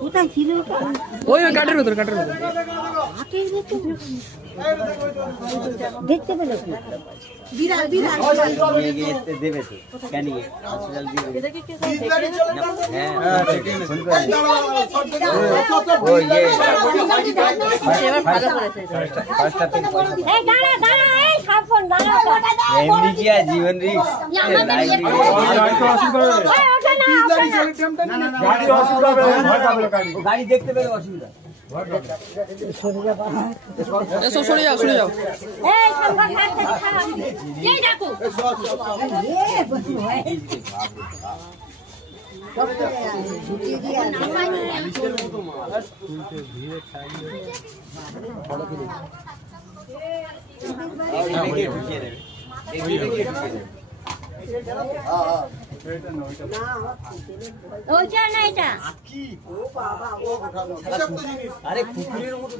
কোথায় ছিল? ওই কাঠের ভেতর দেখতে পেলে বিড়াল বিড়াল দেবে তো কেন হসপিটাল দিয়ে এমনি কি আর জীবন রিস্ক গাড়ি দেখতে পেলে অসুবিধা সরে যাও আরে কুকুরের মতো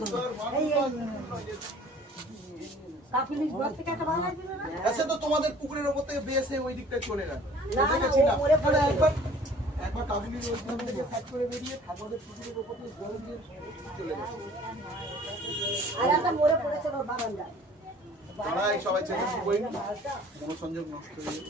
আচ্ছা তো তোমাদের পুকুরের উপর থেকে বেসে ওই দিকটা চলে না একবার কাবিনীর ওইখান থেকে সাইড করে বেরিয়ে ঠাকুরের পুকুরের উপর থেকে জল দিয়ে চলে গেছে আর একটা মরে পড়েছে বারান্দায় তারাই সবাই চেষ্টা করি মনোসংযোগ নষ্ট হয়ে